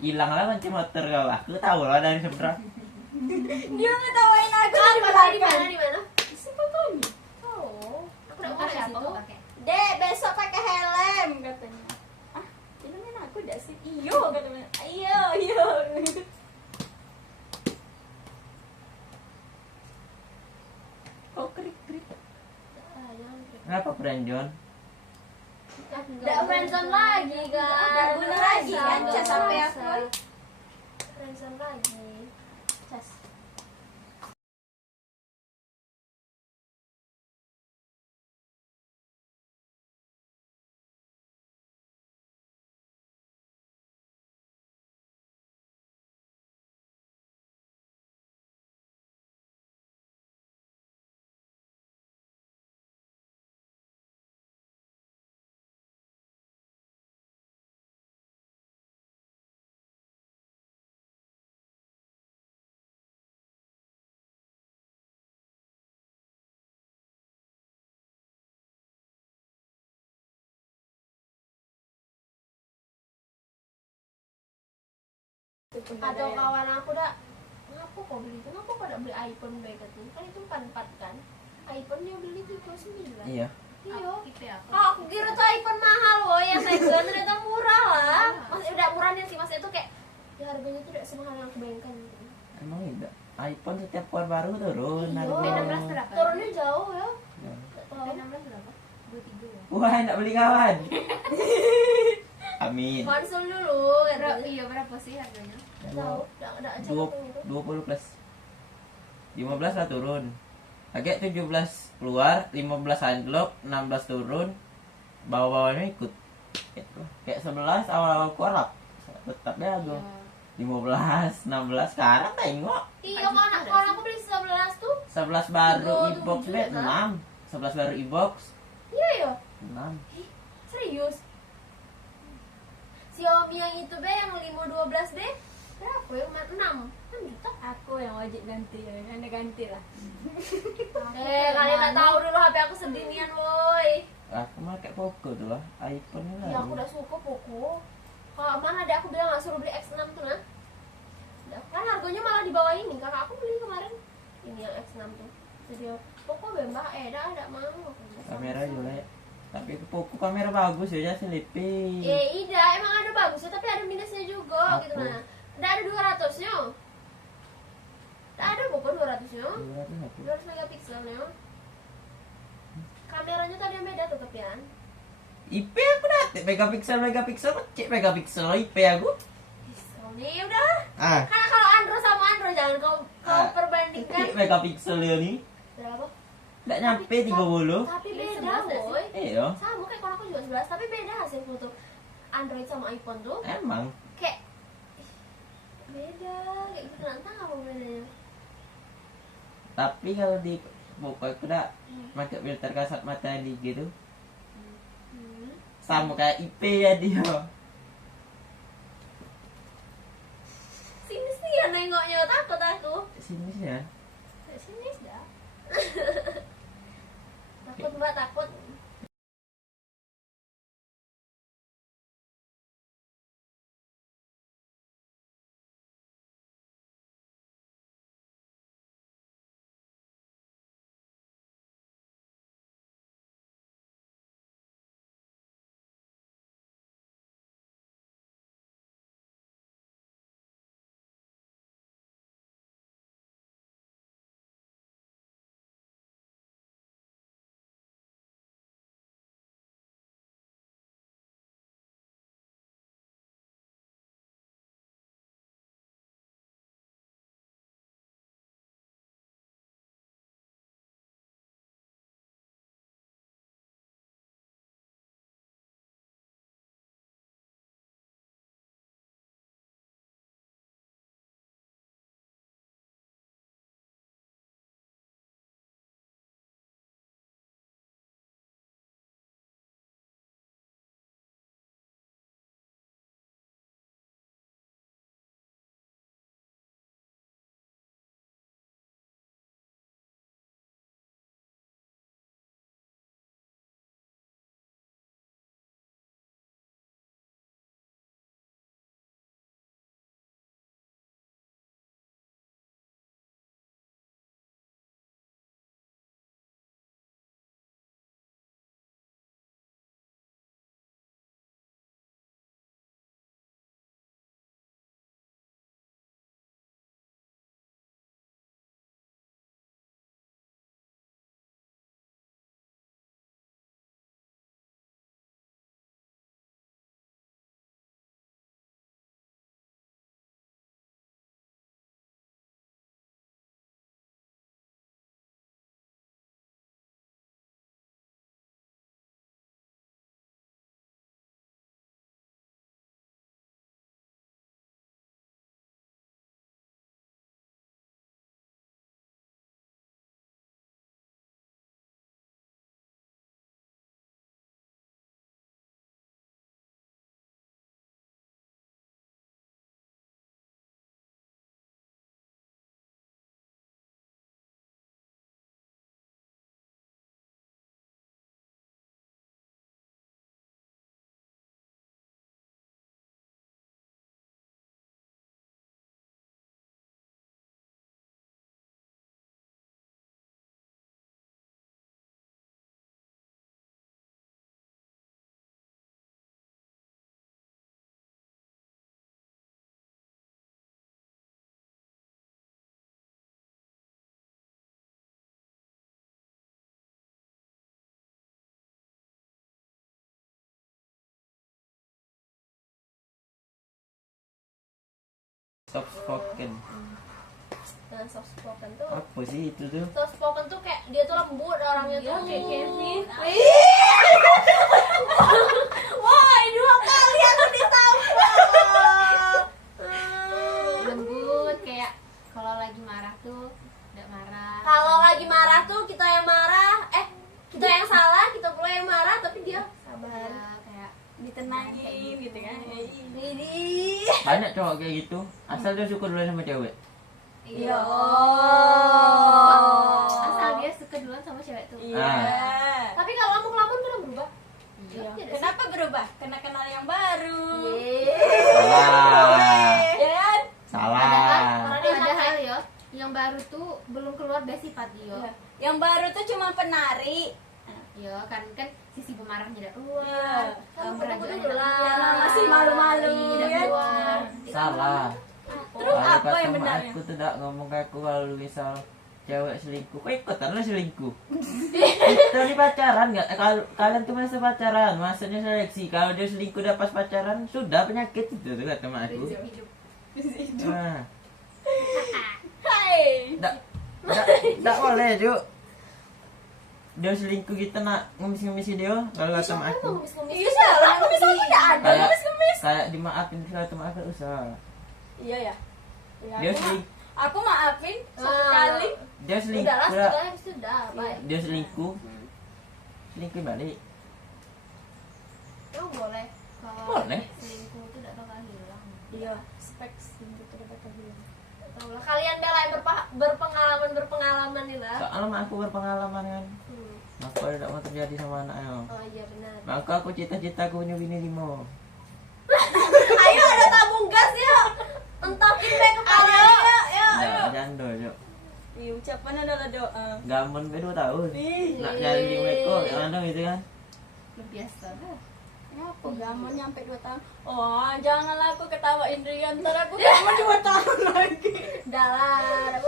Hilang lah kunci motor kau. Aku tahu lah dari seberang. Dia ngetawain aku di Di belakang. mana? Simpel kami. Oh, aku tidak mau Pakai lihat apa situ. kok pakai? Dek, besok pakai helm katanya. Ah, ini main aku udah sih. Iyo katanya. Iyo. Oh krik. Ah, jangan. Kenapa Brandon? Tidak friendzone lagi kan? Nggak guna lagi kan, cas HP aku. Friendzone lagi. Cas. Atau kawan aku dah ngapa kau beli itu? Ngapa kau dah beli iPhone baik itu? Kan itu 4 kan? iPhone dia beli 39. Iya. Iya. Tipe apa? Oh, aku kira tuh iPhone mahal loh ya second, ternyata murah lah. Masih udah murahnya sih, maksudnya itu kayak ya harganya tuh tidak semahal yang aku bayangkan. Emang tidak. iPhone setiap keluar baru turun. Iya. harga. P16 berapa? Turunnya jauh ya. Ya. Nggak tahu. P16 berapa? 23 ya? Wah, nak beli kawan. Amin. konsul dulu katanya. Iya, berapa sih harganya? Nggak tahu, nggak cek Dua- apa itu. 20 plus 15 lah turun. Kayak 17 keluar, 15 anjlok, 16 turun, bawah-bawahnya ikut. Kayak 11 awal-awal keluar lah. Tetap ya Iya. gue. 15, 16 sekarang tengok. Iya, kalau aku beli 11 tuh. 11 baru Dua, e-box tujuh, bet kan? 6. 11 baru e-box Iya ya, 6. serius. Xiaomi yang itu be, yang 512 deh, berapa ya? 6 juta. Aku yang wajib ganti ya, anda ganti lah. Kalian nggak tahu dulu HP aku sedinian, woi. Aku mah kayak Poco tuh lah, iPhone lah. Ya aku udah suka Poco. Kalau mana ada aku bilang nggak suruh beli X6 tuh nah. Kan harganya malah di bawah ini. Kakak aku beli kemarin ini yang X6 tuh. Jadi Poco bembah ada mau. Kamera jelek. Tapi Poco kamera bagus ya, selipin. Iya, emang ada bagusnya tapi ada minusnya juga Apa? gitu nah. Nggak ada 200-nya. Nggak ada Poco 200-nya. 200 megapikselnya. Kameranya tadi yang beda tetap ya. IP aku dati megapiksel cek megapiksel IP aku. Nih udah. Ah, Karena kalau Android sama Android jangan kau perbandingkan. cek megapiksel ya nih. Berapa? Enggak nyampe 30. Tapi Ini beda, 11 nggak boy. Iya, Sama kayak kalau aku juga 11, tapi beda hasil foto Android sama iPhone tuh. emang. Kayak beda, kayak gitu nggak tahu bedanya. Tapi kalau di Poco aku udah pakai filter kasat mata di gitu. Sama kayak IP ya dia. Sini sih ya nengoknya, takut aku. Sini sih ya. Sini dah. Takut mbak, takut. soft spoken. Nah, soft spoken tuh, Apa sih itu tuh? soft spoken tuh kayak dia tuh lembut orangnya Iya, tuh. kayak Kevin. Wah, 2 kali aku ditampar. Lembut kayak kalau lagi marah tuh nggak marah. Kalau lagi marah tuh kita yang marah, kita yang salah, kita pula yang marah, tapi dia sabar. Ya, kayak Ditenangin gitu kan. Ini. Banyak cowok kayak gitu. Asal dia suka duluan sama cewek. Iya. asal dia suka duluan sama cewek tuh. Iya. Tapi kalau lamun-lamun kan berubah. Iya. Tidak sih? Kenapa berubah? Karena kenal yang baru. Salah. Ya kan? Salah. Padahal yo, yang baru tuh belum keluar dari sifat yo. Iya. Yang baru tuh cuma penari. Yo kan sisi pemarahnya udah keluar. Iya. Tunggu Keraguannya dulu udah lah. Ya, masih malu-malu udah ya. keluar. Salah. Terus Kalau apa kata yang mak benarnya? aku tuh tak ngomong ke aku kalau misal cewek selingkuh, kok ikutan lah selingkuh. Kita di pacaran nggak? Kalau kalian tuh masa pacaran, masanya seleksi. Kalau dia selingkuh udah pas pacaran, sudah penyakit itu tuh kata mak aku. Hidup. Nah, Hai. tak boleh Juk. Dia selingkuh kita nak ngemis-ngemisi dia kalau kata mak aku. Iya salah, aku bisa tidak ada Kayak ngemis-ngemis. kayak dimaafin kata mak aku usah. Iya ya. Ya, Dia aku, seling- aku maafin satu Ah. kali. dia selingkuh. Udahlah, sebetulnya sudah, baik. Dia selingkuh. Selingkuh balik. Emang boleh. Kalau Boleh. selingkuh tuh tidak bakal hilang. Iya, spek gitu kata bilang. Tahu lah, kalian Bella yang berpengalaman nih lah. Soalnya mak aku berpengalaman kan. Hmm. Aku tidak mau terjadi sama anaknya. Oh iya benar. Maka aku cita-cita aku punya bini 5. Ayo ada tabung gas ya. Entakin deh kepala. Ya, Nah, jando Juk. iya ucapan adalah doa. Gamun ke 2 tahun. Ih, Nak jadi 5 ekor, yang ada gitu kan. Lu biasa lah. apa gamun nyampe 2 tahun? Oh, janganlah aku ketawain dia, ntar aku gamun 2 tahun lagi. Udah lah,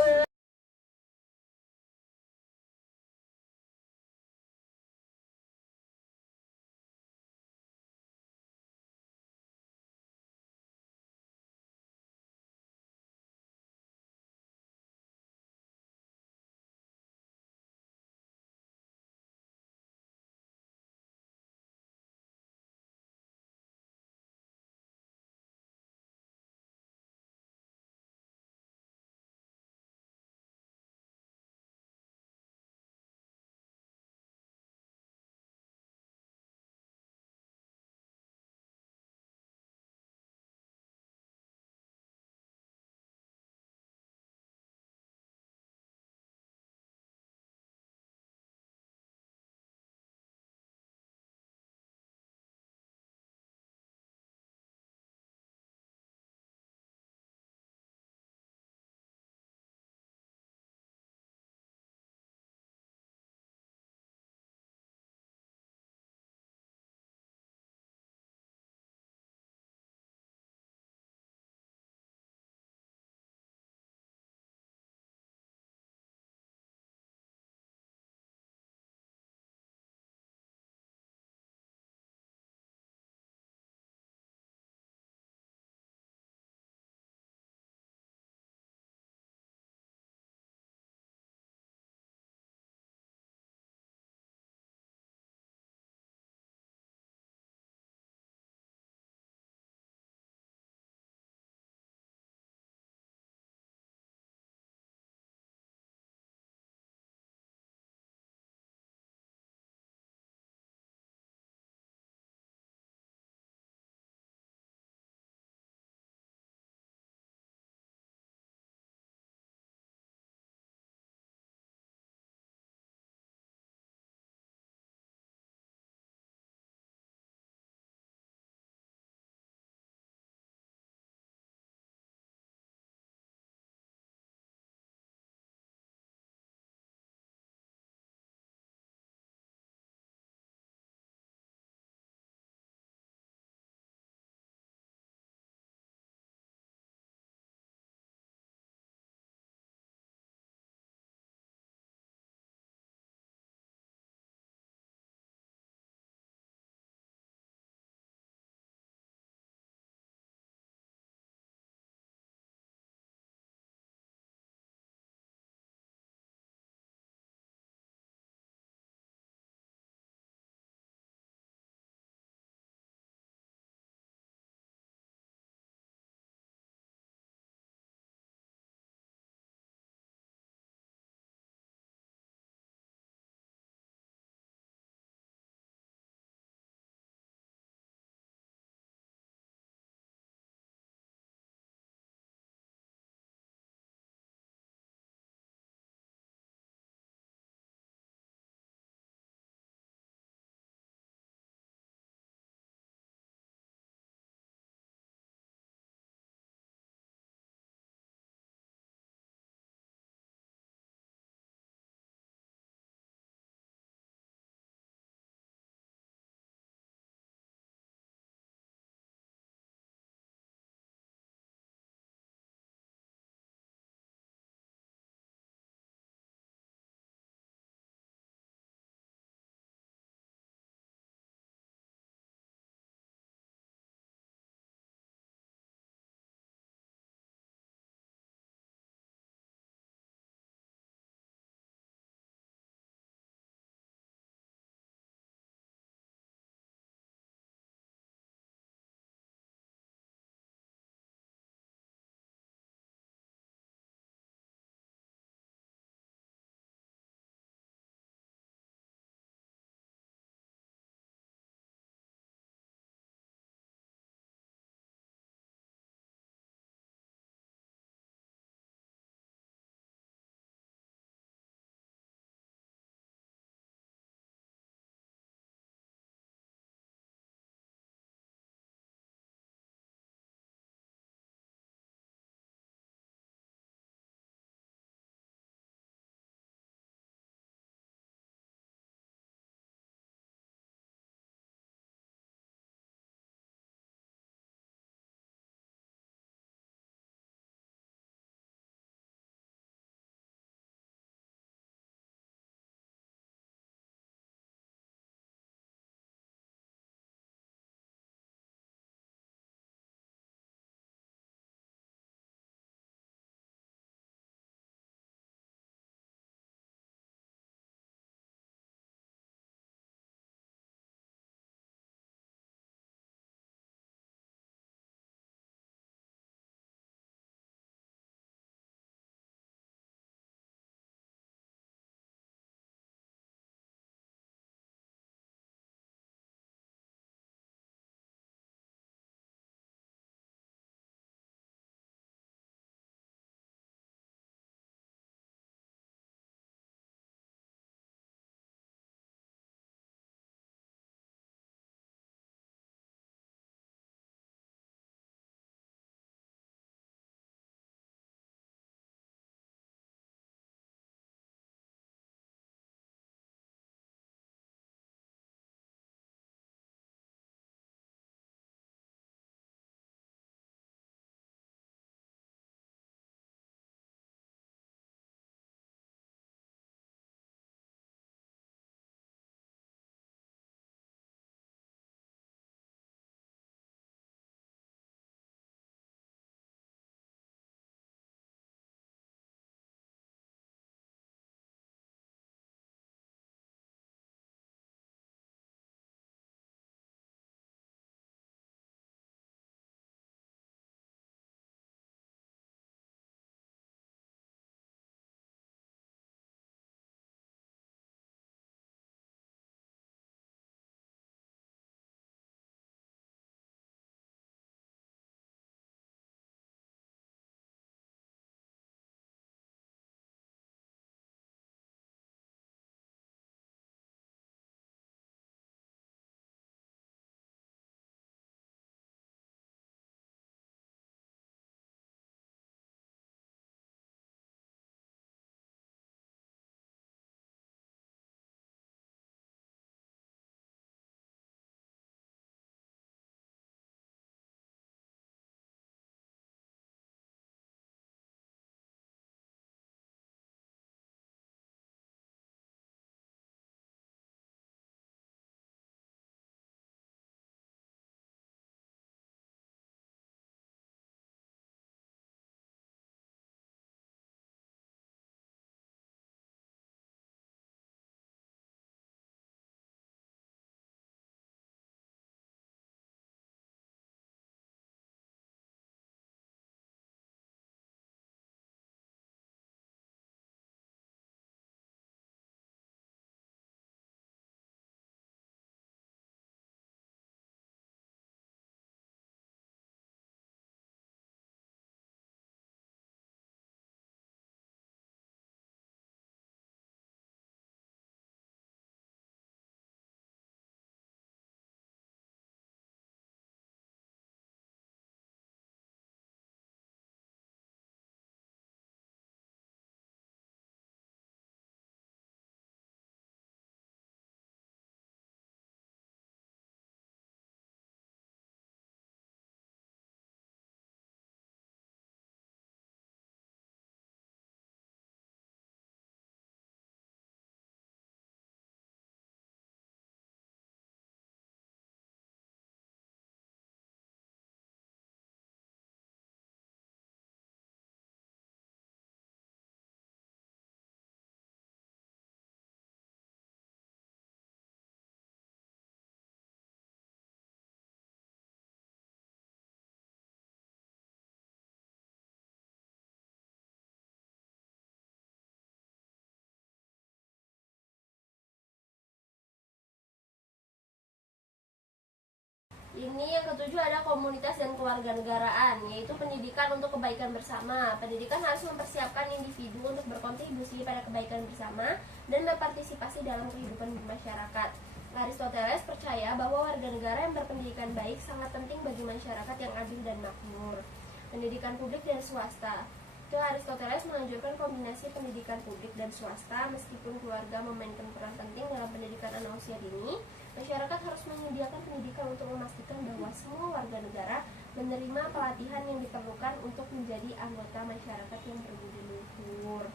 Ini yang ketujuh ada komunitas dan kewarganegaraan, yaitu pendidikan untuk kebaikan bersama. Pendidikan harus mempersiapkan individu untuk berkontribusi pada kebaikan bersama dan berpartisipasi dalam kehidupan masyarakat. Aristoteles percaya bahwa warga negara yang berpendidikan baik sangat penting bagi masyarakat yang adil dan makmur. Pendidikan publik dan swasta. Aristoteles menganjurkan kombinasi pendidikan publik dan swasta. Meskipun keluarga memainkan peran penting dalam pendidikan anak usia dini, masyarakat harus menyediakan pendidikan untuk memastikan bahwa semua warga negara menerima pelatihan yang diperlukan untuk menjadi anggota masyarakat yang berbudi luhur.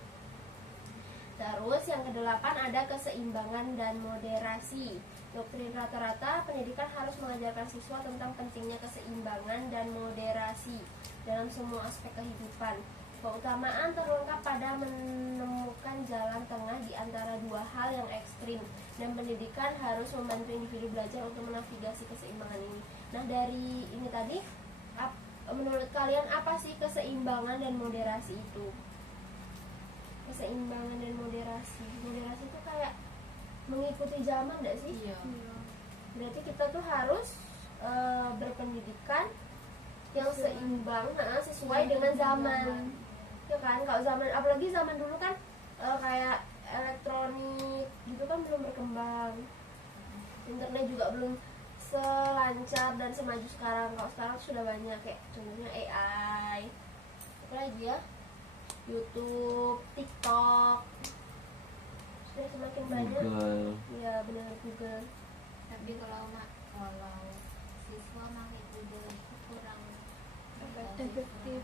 Terus yang kedelapan ada keseimbangan dan moderasi. Doktrin rata-rata pendidikan harus mengajarkan siswa tentang pentingnya keseimbangan dan moderasi dalam semua aspek kehidupan. Keutamaan terungkap pada menemukan jalan tengah di antara dua hal yang ekstrim, dan pendidikan harus membantu individu belajar untuk menavigasi keseimbangan ini. Nah, dari ini tadi, menurut kalian apa sih keseimbangan dan moderasi itu? Keseimbangan dan moderasi. Moderasi itu kayak mengikuti zaman enggak sih? Iya. Berarti kita tuh harus berpendidikan yang seimbang, sesuai dengan zaman. Ya kan, kalau zaman, apalagi zaman dulu kan kayak elektronik gitu kan belum berkembang, internet juga belum selancar dan semaju sekarang. Kalau sekarang sudah banyak, kayak contohnya AI, apa lagi ya, YouTube, TikTok, sudah semakin banyak. Google. Iya benar, Google. Tapi kalau siswa pakai Google itu kurang Efektif.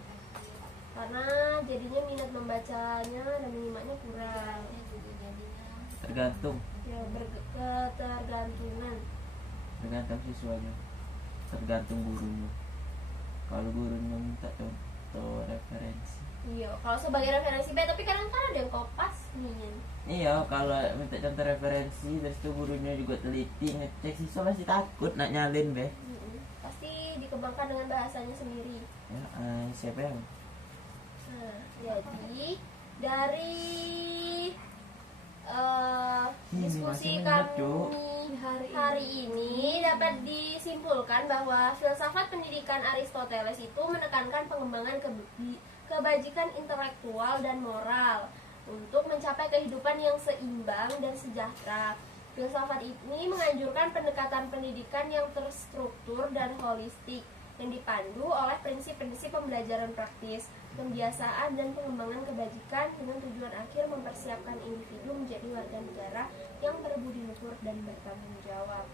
Karena jadinya minat membacanya dan menyimaknya kurang. juga jadinya Tergantung Ya ketergantungan. siswanya, tergantung gurunya. Kalau gurunya minta contoh referensi, Iya, kalau sebagai referensi B, tapi kadang ada yang kopas nih. iya kalau minta contoh referensi terus tuh gurunya juga teliti ngecek, siswa pasti takut nak nyalin be. Pasti dikembangkan dengan bahasanya sendiri. Ya, siapa yang Nah, jadi dari diskusi masih minat, Cuk. kami hari ini dapat disimpulkan bahwa filsafat pendidikan Aristoteles itu menekankan pengembangan kebajikan intelektual dan moral untuk mencapai kehidupan yang seimbang dan sejahtera. Filsafat ini menganjurkan pendekatan pendidikan yang terstruktur dan holistik yang dipandu oleh prinsip-prinsip pembelajaran praktis, pembiasaan, dan pengembangan kebajikan dengan tujuan akhir mempersiapkan individu menjadi warga negara yang berbudi luhur dan bertanggung jawab.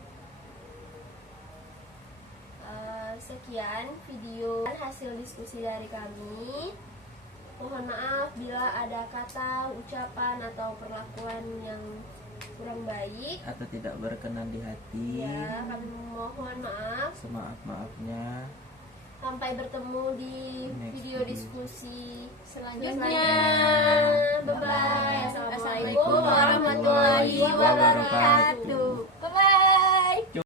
Sekian video hasil diskusi dari kami. Mohon maaf bila ada kata, ucapan, atau perlakuan yang kurang baik. atau tidak berkenan di hati. Ya, kami mohon maaf. Semaaf-maafnya. Sampai bertemu di Next video video. diskusi Selanjutnya. Bye bye. Assalamualaikum Assalamualaikum warahmatullahi warahmatullahi wabarakatuh.